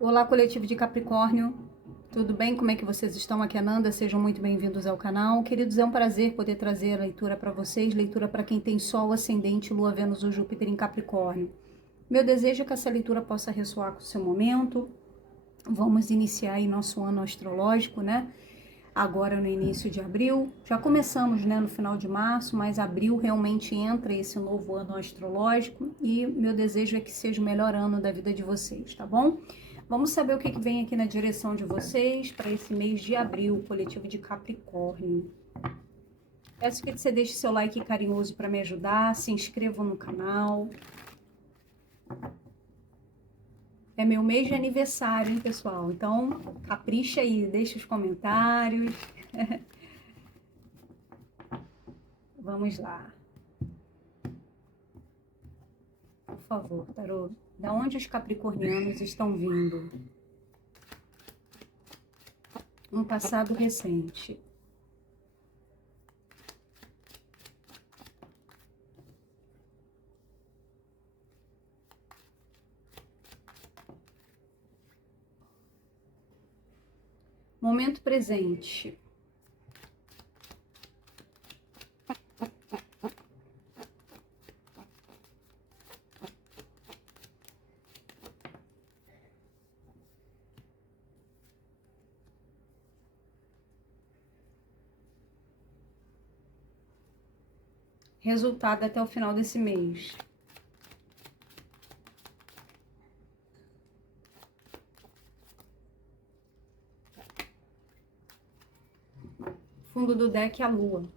Olá, coletivo de Capricórnio, tudo bem? Como é que vocês estão? Aqui é a Nanda, sejam muito bem-vindos ao canal. Queridos, é um prazer poder trazer a leitura para vocês, leitura para quem tem Sol, Ascendente, Lua, Vênus ou Júpiter em Capricórnio. Meu desejo é que essa leitura possa ressoar com o seu momento. Vamos iniciar aí nosso ano astrológico, né? Agora no início de abril, já começamos, né, no final de março, mas abril realmente entra esse novo ano astrológico e meu desejo é que seja o melhor ano da vida de vocês, tá bom? Vamos saber o que vem aqui na direção de vocês para esse mês de abril, coletivo de Capricórnio. Peço que você deixe seu like carinhoso para me ajudar, se inscreva no canal. É meu mês de aniversário, hein, pessoal? Então, capricha aí, deixa os comentários. Vamos lá. Por favor, tarô, da onde os capricornianos estão vindo? Um passado recente. Momento presente. Resultado até o final desse mês. Fundo do deck, a lua.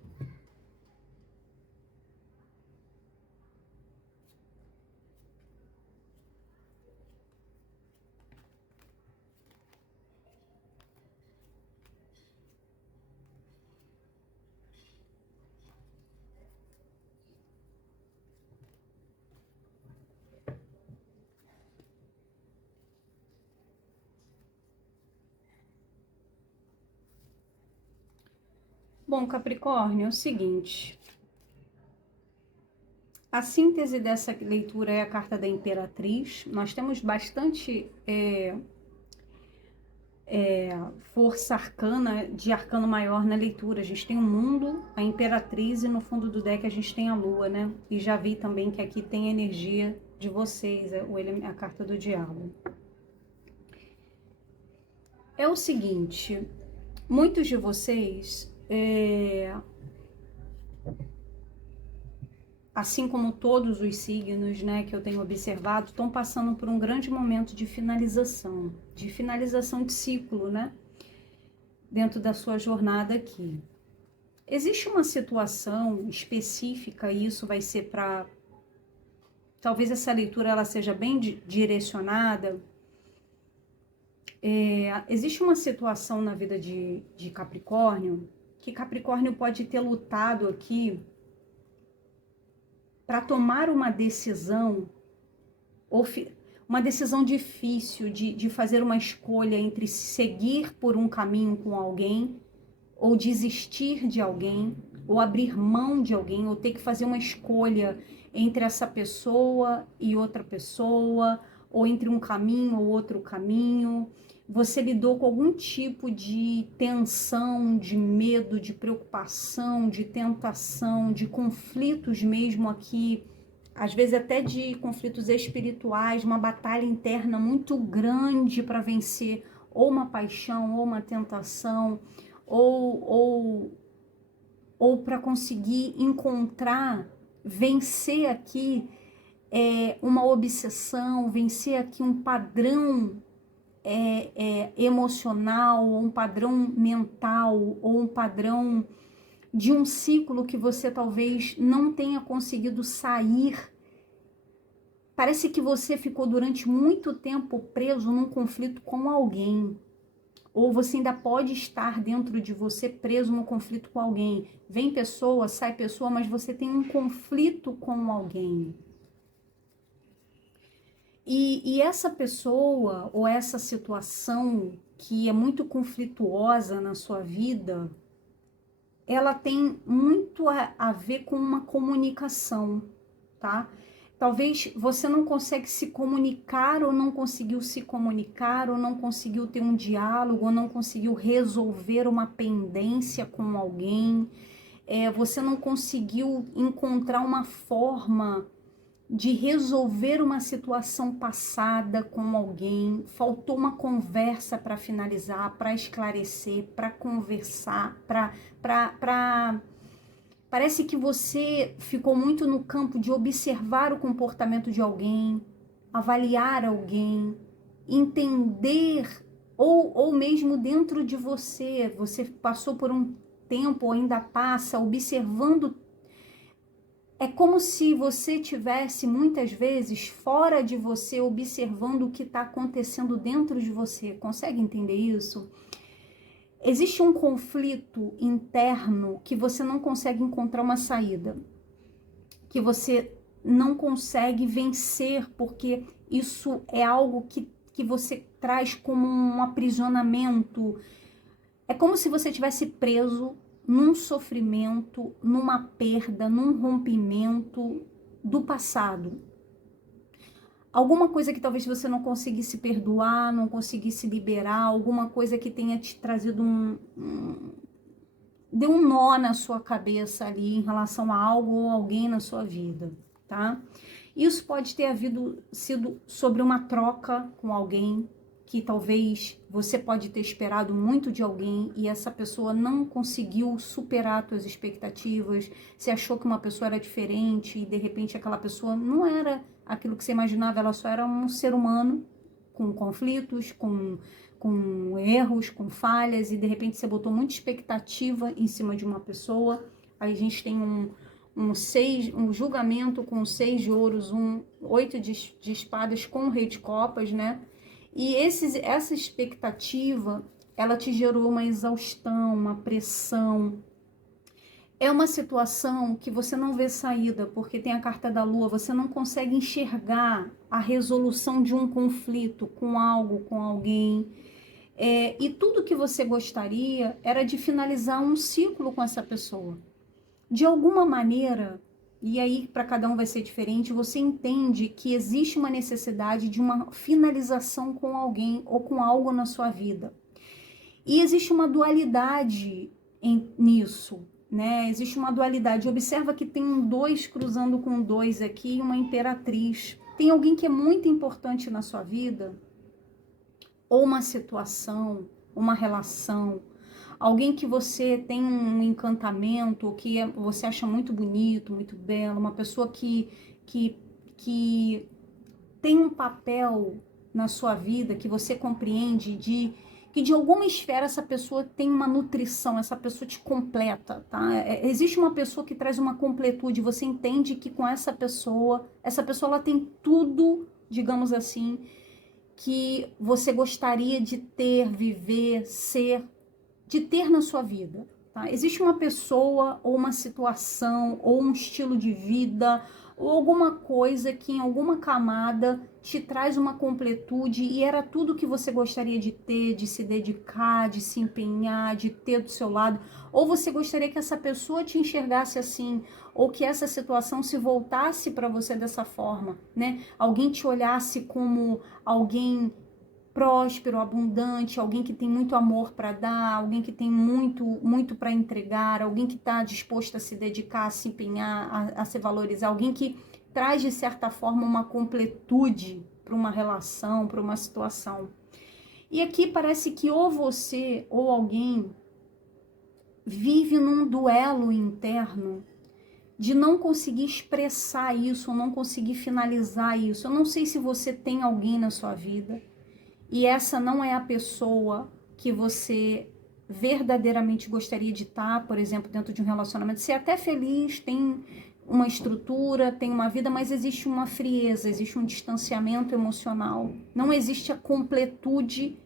Bom, Capricórnio, é o seguinte. A síntese dessa leitura é a carta da Imperatriz. Nós temos bastante força arcana, de arcano maior na leitura. A gente tem o mundo, a Imperatriz e no fundo do deck a gente tem a lua, né? E já vi também que aqui tem a energia de vocês, a carta do diabo. É o seguinte, muitos de vocês, assim como todos os signos, né, que eu tenho observado, estão passando por um grande momento de finalização de ciclo, né, dentro da sua jornada aqui. Existe uma situação específica, e isso vai ser para... Talvez essa leitura ela seja bem direcionada. Existe uma situação na vida de Capricórnio, que Capricórnio pode ter lutado aqui para tomar uma decisão, uma decisão difícil de fazer uma escolha entre seguir por um caminho com alguém, ou desistir de alguém, ou abrir mão de alguém, ou ter que fazer uma escolha entre essa pessoa e outra pessoa, ou entre um caminho ou outro caminho. Você lidou com algum tipo de tensão, de medo, de preocupação, de tentação, de conflitos mesmo aqui, às vezes até de conflitos espirituais, uma batalha interna muito grande para vencer ou uma paixão, ou uma tentação, ou, ou para conseguir encontrar, vencer aqui uma obsessão, vencer aqui um padrão emocional, ou um padrão mental, ou um padrão de um ciclo que você talvez não tenha conseguido sair. Parece que você ficou durante muito tempo preso num conflito com alguém. Ou você ainda pode estar dentro de você preso no conflito com alguém. Vem pessoa, sai pessoa, mas você tem um conflito com alguém. E essa pessoa ou essa situação que é muito conflituosa na sua vida, ela tem muito a ver com uma comunicação, tá? Talvez você não consegue se comunicar, ou não conseguiu se comunicar, ou não conseguiu ter um diálogo, ou não conseguiu resolver uma pendência com alguém. Você não conseguiu encontrar uma forma de resolver uma situação passada com alguém. Faltou uma conversa para finalizar, para esclarecer, para conversar, Parece que você ficou muito no campo de observar o comportamento de alguém, avaliar alguém, entender, ou mesmo dentro de você. Você passou por um tempo, ou ainda passa, observando. É como se você tivesse muitas vezes fora de você, observando o que está acontecendo dentro de você. Consegue entender isso? Existe um conflito interno que você não consegue encontrar uma saída, que você não consegue vencer, porque isso é algo que você traz como um aprisionamento. É como se você tivesse preso num sofrimento, numa perda, num rompimento do passado. Alguma coisa que talvez você não conseguisse perdoar, não conseguisse liberar, alguma coisa que tenha te trazido deu um nó na sua cabeça ali em relação a algo ou alguém na sua vida, tá? Isso pode ter sido sobre uma troca com alguém, que talvez você pode ter esperado muito de alguém e essa pessoa não conseguiu superar suas expectativas. Você achou que uma pessoa era diferente e de repente aquela pessoa não era aquilo que você imaginava, ela só era um ser humano com conflitos, com erros, com falhas, e de repente você botou muita expectativa em cima de uma pessoa. Aí a gente tem um julgamento com 6 de ouros, 8 de espadas com o rei de copas, né? E essa expectativa, ela te gerou uma exaustão, uma pressão. É uma situação que você não vê saída, porque tem a carta da lua, você não consegue enxergar a resolução de um conflito com algo, com alguém. E tudo que você gostaria era de finalizar um ciclo com essa pessoa. De alguma maneira, e aí para cada um vai ser diferente, você entende que existe uma necessidade de uma finalização com alguém ou com algo na sua vida. E existe uma dualidade nisso, né? Existe uma dualidade. Observa que tem um 2 cruzando com um 2 aqui e uma imperatriz. Tem alguém que é muito importante na sua vida, ou uma situação, uma relação, alguém que você tem um encantamento, que você acha muito bonito, muito belo, uma pessoa que tem um papel na sua vida que você compreende que de alguma esfera essa pessoa tem uma nutrição, essa pessoa te completa, tá? Existe uma pessoa que traz uma completude, você entende que com essa pessoa ela tem tudo, digamos assim, que você gostaria de ter, viver, ser, de ter na sua vida, tá? Existe uma pessoa, ou uma situação, ou um estilo de vida, ou alguma coisa que em alguma camada te traz uma completude e era tudo que você gostaria de ter, de se dedicar, de se empenhar, de ter do seu lado, ou você gostaria que essa pessoa te enxergasse assim, ou que essa situação se voltasse para você dessa forma, né? Alguém te olhasse como alguém próspero, abundante, alguém que tem muito amor para dar, alguém que tem muito para entregar, alguém que está disposto a se dedicar, a se empenhar, a se valorizar, alguém que traz de certa forma uma completude para uma relação, para uma situação. E aqui parece que ou você ou alguém vive num duelo interno de não conseguir expressar isso, ou não conseguir finalizar isso. Eu não sei se você tem alguém na sua vida e essa não é a pessoa que você verdadeiramente gostaria de estar, por exemplo, dentro de um relacionamento. Você é até feliz, tem uma estrutura, tem uma vida, mas existe uma frieza, existe um distanciamento emocional. Não existe a completude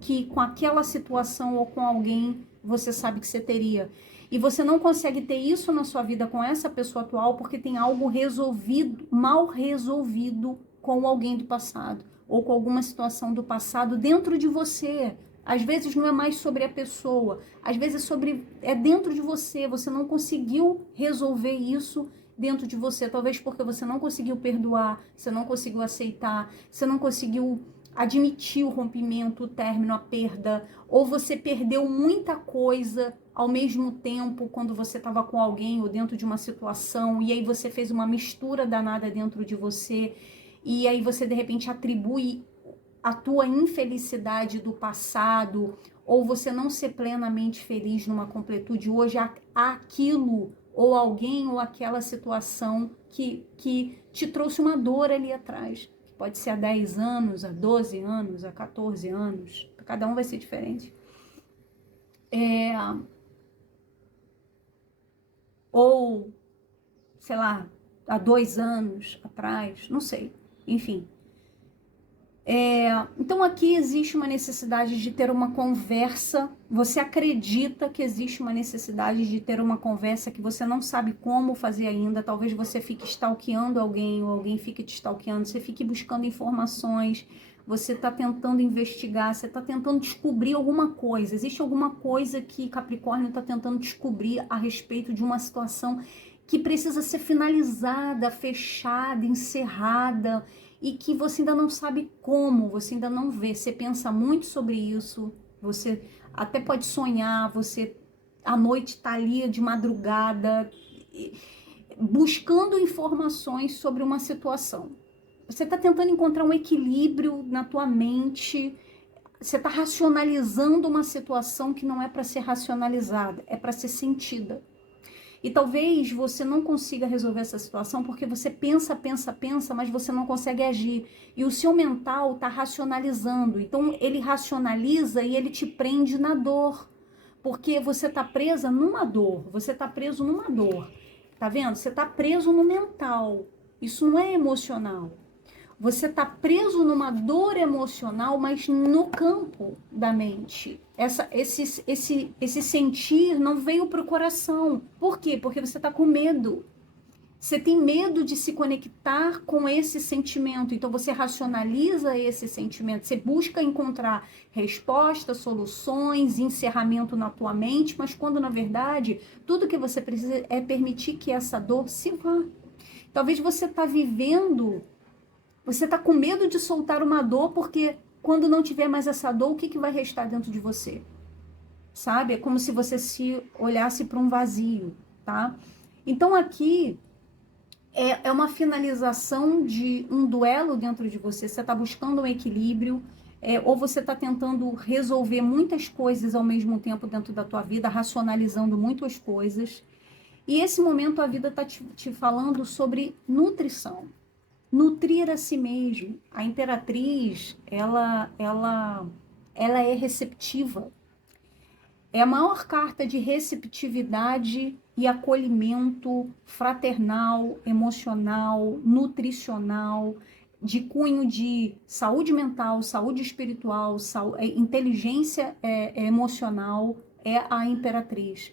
que com aquela situação ou com alguém você sabe que você teria. E você não consegue ter isso na sua vida com essa pessoa atual porque tem algo resolvido, mal resolvido com alguém do passado, ou com alguma situação do passado dentro de você. Às vezes não é mais sobre a pessoa, às vezes é dentro de você, você não conseguiu resolver isso dentro de você, talvez porque você não conseguiu perdoar, você não conseguiu aceitar, você não conseguiu admitir o rompimento, o término, a perda, ou você perdeu muita coisa ao mesmo tempo quando você estava com alguém ou dentro de uma situação, e aí você fez uma mistura danada dentro de você, e aí você de repente atribui a tua infelicidade do passado, ou você não ser plenamente feliz numa completude hoje, aquilo, ou alguém, ou aquela situação que te trouxe uma dor ali atrás. Pode ser há 10 anos, há 12 anos, há 14 anos. Cada um vai ser diferente. Ou, sei lá, há 2 anos atrás, não sei. Enfim. Então aqui existe uma necessidade de ter uma conversa. Você acredita que existe uma necessidade de ter uma conversa que você não sabe como fazer ainda. Talvez você fique stalkeando alguém ou alguém fique te stalkeando. Você fique buscando informações. Você está tentando investigar. Você está tentando descobrir alguma coisa. Existe alguma coisa que Capricórnio está tentando descobrir a respeito de uma situação que precisa ser finalizada, fechada, encerrada, e que você ainda não sabe como, você ainda não vê. Você pensa muito sobre isso, você até pode sonhar, você à noite está ali de madrugada buscando informações sobre uma situação. Você está tentando encontrar um equilíbrio na tua mente, você está racionalizando uma situação que não é para ser racionalizada, é para ser sentida. E talvez você não consiga resolver essa situação porque você pensa, mas você não consegue agir. E o seu mental está racionalizando. Então, ele racionaliza e ele te prende na dor. Porque você está presa numa dor. Você está preso numa dor. Tá vendo? Você está preso no mental. Isso não é emocional. Você está preso numa dor emocional, mas no campo da mente. Esse sentir não veio para o coração. Por quê? Porque você está com medo. Você tem medo de se conectar com esse sentimento. Então você racionaliza esse sentimento. Você busca encontrar respostas, soluções, encerramento na tua mente, mas quando na verdade tudo que você precisa é permitir que essa dor se vá. Talvez você está vivendo. Você está com medo de soltar uma dor porque quando não tiver mais essa dor, o que vai restar dentro de você? Sabe? É como se você se olhasse para um vazio, tá? Então aqui é uma finalização de um duelo dentro de você. Você está buscando um equilíbrio, ou você está tentando resolver muitas coisas ao mesmo tempo dentro da tua vida, racionalizando muitas coisas. E esse momento a vida está te falando sobre nutrição. Nutrir a si mesmo. A imperatriz, ela é receptiva. É a maior carta de receptividade e acolhimento fraternal, emocional, nutricional, de cunho de saúde mental, saúde espiritual, inteligência emocional, é a imperatriz.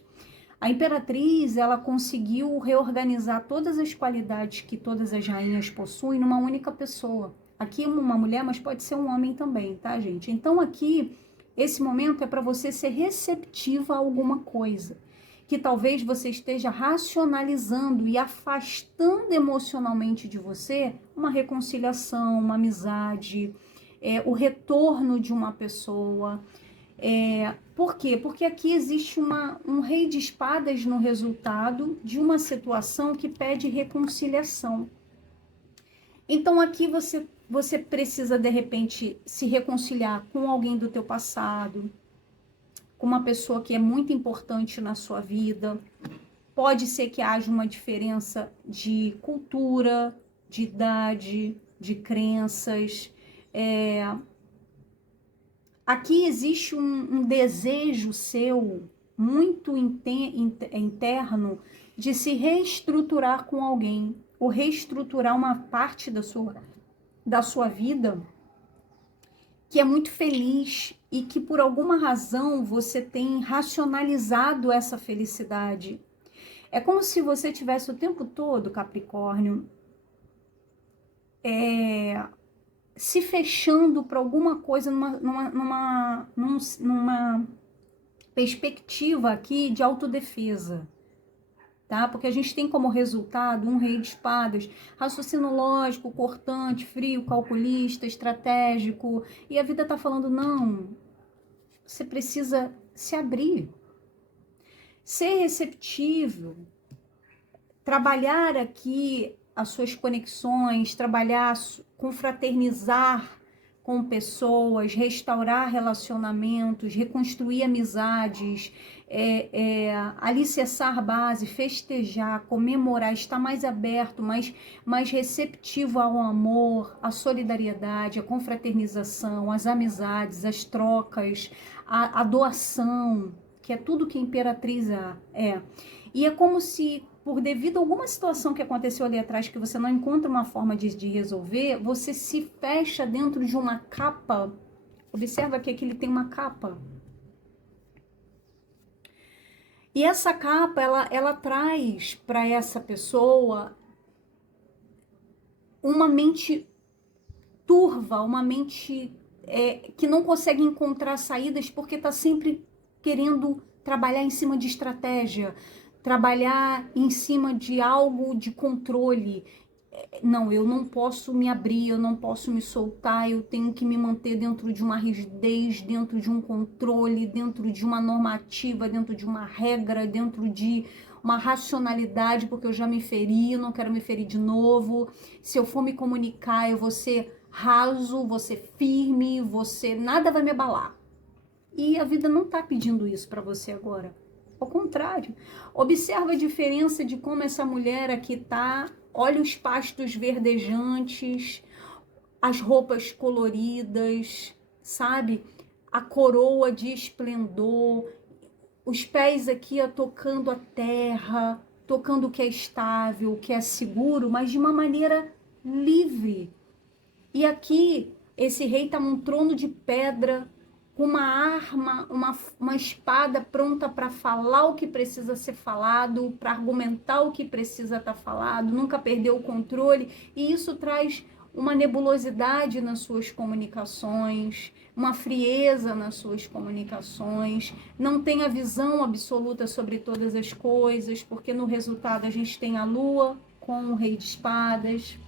A imperatriz, ela conseguiu reorganizar todas as qualidades que todas as rainhas possuem numa única pessoa. Aqui é uma mulher, mas pode ser um homem também, tá, gente? Então aqui, esse momento é para você ser receptiva a alguma coisa, que talvez você esteja racionalizando e afastando emocionalmente de você uma reconciliação, uma amizade, o retorno de uma pessoa. Por quê? Porque aqui existe um rei de espadas no resultado de uma situação que pede reconciliação. Então aqui você precisa de repente se reconciliar com alguém do teu passado, com uma pessoa que é muito importante na sua vida. Pode ser que haja uma diferença de cultura, de idade, de crenças. Aqui existe um desejo seu muito interno de se reestruturar com alguém, ou reestruturar uma parte da sua vida que é muito feliz e que por alguma razão você tem racionalizado essa felicidade. É como se você tivesse o tempo todo, Capricórnio, se fechando para alguma coisa numa perspectiva aqui de autodefesa. tá? Porque a gente tem como resultado um rei de espadas, raciocínio lógico, cortante, frio, calculista, estratégico, e a vida tá falando, não, você precisa se abrir, ser receptível, trabalhar aqui as suas conexões, trabalhar, confraternizar com pessoas, restaurar relacionamentos, reconstruir amizades, alicerçar base, festejar, comemorar, estar mais aberto, mais receptivo ao amor, à solidariedade, à confraternização, às amizades, às trocas, à doação, que é tudo que a Imperatriz é. E é como se, por devido a alguma situação que aconteceu ali atrás, que você não encontra uma forma de resolver, você se fecha dentro de uma capa. Observa aqui que ele tem uma capa. E essa capa, ela traz para essa pessoa uma mente turva, uma mente que não consegue encontrar saídas porque está sempre querendo trabalhar em cima de estratégia, trabalhar em cima de algo de controle. Não, eu não posso me abrir, eu não posso me soltar, eu tenho que me manter dentro de uma rigidez, dentro de um controle, dentro de uma normativa, dentro de uma regra, dentro de uma racionalidade, porque eu já me feri, eu não quero me ferir de novo. Se eu for me comunicar, eu vou ser raso, vou ser firme, nada vai me abalar. E a vida não está pedindo isso para você agora. Ao contrário, observa a diferença de como essa mulher aqui tá. Olha os pastos verdejantes, as roupas coloridas, sabe? A coroa de esplendor, os pés aqui tocando a terra, tocando o que é estável, o que é seguro, mas de uma maneira livre. E aqui, esse rei tá num trono de pedra, com uma arma, uma espada pronta para falar o que precisa ser falado, para argumentar o que precisa estar falado, nunca perdeu o controle, e isso traz uma nebulosidade nas suas comunicações, uma frieza nas suas comunicações, não tem a visão absoluta sobre todas as coisas, porque no resultado a gente tem a lua com o rei de espadas.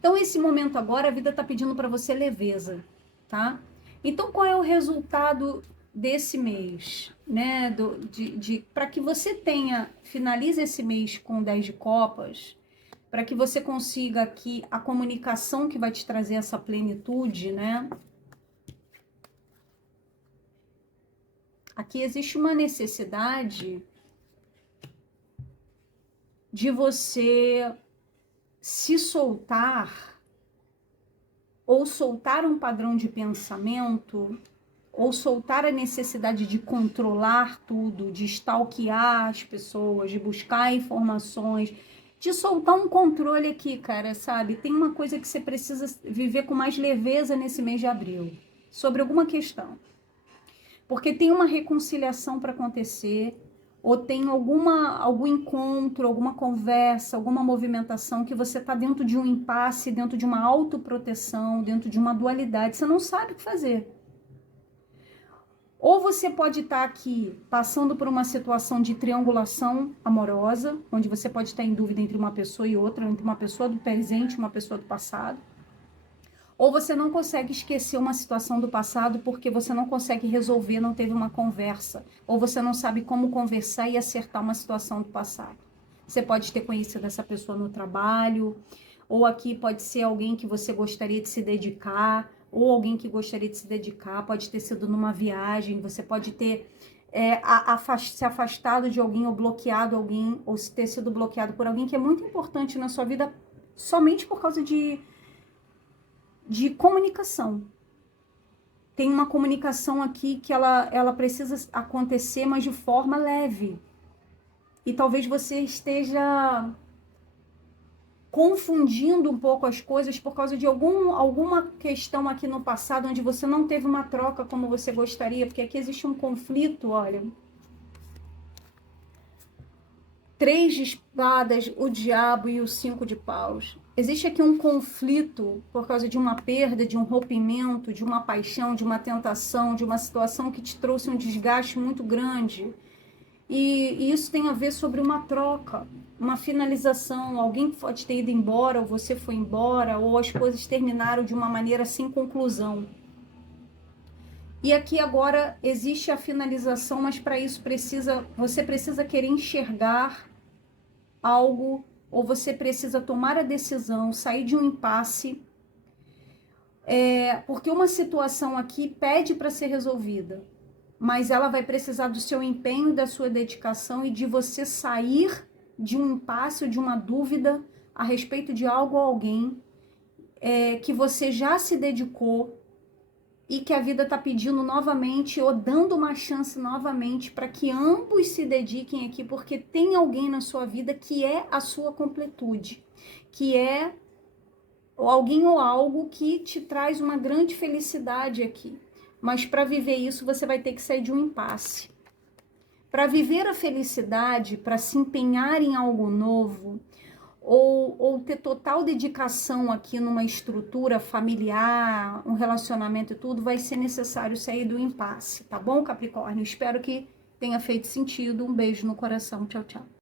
Então, esse momento agora, a vida está pedindo para você leveza, tá? Então, qual é o resultado desse mês, né? Para que você finalize esse mês com 10 de copas, para que você consiga aqui a comunicação que vai te trazer essa plenitude, né? Aqui existe uma necessidade de você se soltar, ou soltar um padrão de pensamento, ou soltar a necessidade de controlar tudo, de stalkear as pessoas, de buscar informações, de soltar um controle aqui, cara, sabe? Tem uma coisa que você precisa viver com mais leveza nesse mês de abril, sobre alguma questão. Porque tem uma reconciliação para acontecer, ou tem algum encontro, alguma conversa, alguma movimentação que você está dentro de um impasse, dentro de uma autoproteção, dentro de uma dualidade, você não sabe o que fazer. Ou você pode estar aqui passando por uma situação de triangulação amorosa, onde você pode estar em dúvida entre uma pessoa e outra, entre uma pessoa do presente e uma pessoa do passado. Ou você não consegue esquecer uma situação do passado porque você não consegue resolver, não teve uma conversa. Ou você não sabe como conversar e acertar uma situação do passado. Você pode ter conhecido essa pessoa no trabalho, ou aqui pode ser alguém que você gostaria de se dedicar, ou alguém que gostaria de se dedicar, pode ter sido numa viagem, você pode ter se afastado de alguém ou bloqueado alguém, ou se ter sido bloqueado por alguém que é muito importante na sua vida somente por causa de comunicação. Tem uma comunicação aqui que ela precisa acontecer, mas de forma leve. E talvez você esteja confundindo um pouco as coisas por causa de alguma questão aqui no passado onde você não teve uma troca como você gostaria, porque aqui existe um conflito, olha. 3 de espadas, o diabo e o 5 de paus. Existe aqui um conflito por causa de uma perda, de um rompimento, de uma paixão, de uma tentação, de uma situação que te trouxe um desgaste muito grande. E isso tem a ver sobre uma troca, uma finalização. Alguém pode ter ido embora, ou você foi embora, ou as coisas terminaram de uma maneira sem conclusão. E aqui agora existe a finalização, mas para isso você precisa querer enxergar algo, ou você precisa tomar a decisão, sair de um impasse, porque uma situação aqui pede para ser resolvida, mas ela vai precisar do seu empenho, da sua dedicação e de você sair de um impasse ou de uma dúvida a respeito de algo ou alguém que você já se dedicou e que a vida está pedindo novamente ou dando uma chance novamente para que ambos se dediquem aqui, porque tem alguém na sua vida que é a sua completude, que é alguém ou algo que te traz uma grande felicidade aqui. Mas para viver isso, você vai ter que sair de um impasse. Para viver a felicidade, para se empenhar em algo novo, ou ter total dedicação aqui numa estrutura familiar, um relacionamento e tudo, vai ser necessário sair do impasse, tá bom, Capricórnio? Espero que tenha feito sentido. Um beijo no coração. Tchau, tchau.